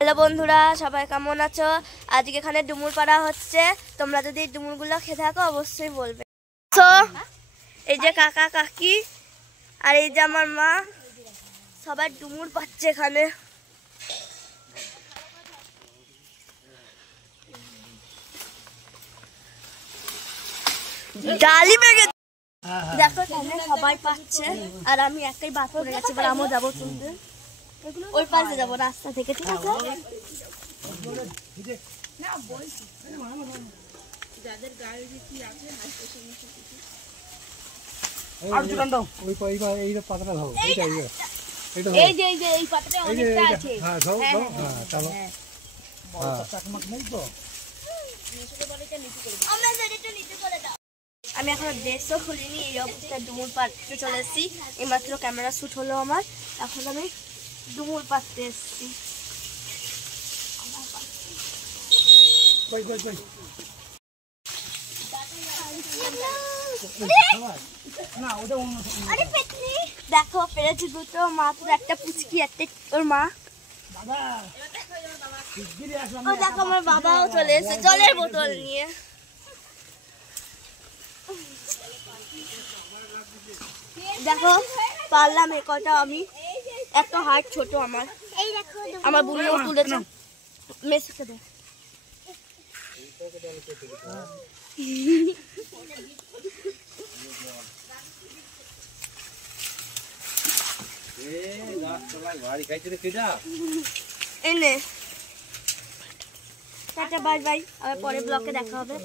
Hello বন্ধুরা, সবাই কেমন আছো? আজকে এখানে ডুমুর পাড়া হচ্ছে। তোমরা যদি ডুমুরগুলো খেয়ে থাকো অবশ্যই বলবে। তো এই যে কাকা কাকি আর এই যে আমার মা, সবাই ডুমুর পাচ্ছে এখানে। ডালি বেগে দেখো এখানে সবাই পাচ্ছে আর আমি একাই বাদ করে গেছি। এবার আমিও যাবো তুলতে, ওই পাশে যাবো রাস্তা থেকে, ঠিক আছে? যাদের গাড়ি কি আছে আমি এখন ড্রেসও খুলিনি, এই অবস্থায় ডুমুর পাড়তে চলে এসেছি। এইমাত্র ক্যামেরা শ্যুট হলো আমার, এখন আমি ডুমুর পাড়তে এসেছি। দেখো পেরেছি দুটো, মাত্র একটা পুচকি একটা তোর মা। দেখো আমার বাবাও চলে এসেছে জলের বোতল নিয়ে। দেখো পারলাম এ কটা আমি, এত হাইট ছোট আমার। আমার বুড়িও তুলেছে, মেসিকে দে। এনে টাটা, বাই বাই, আবার পরে ব্লগে দেখা হবে।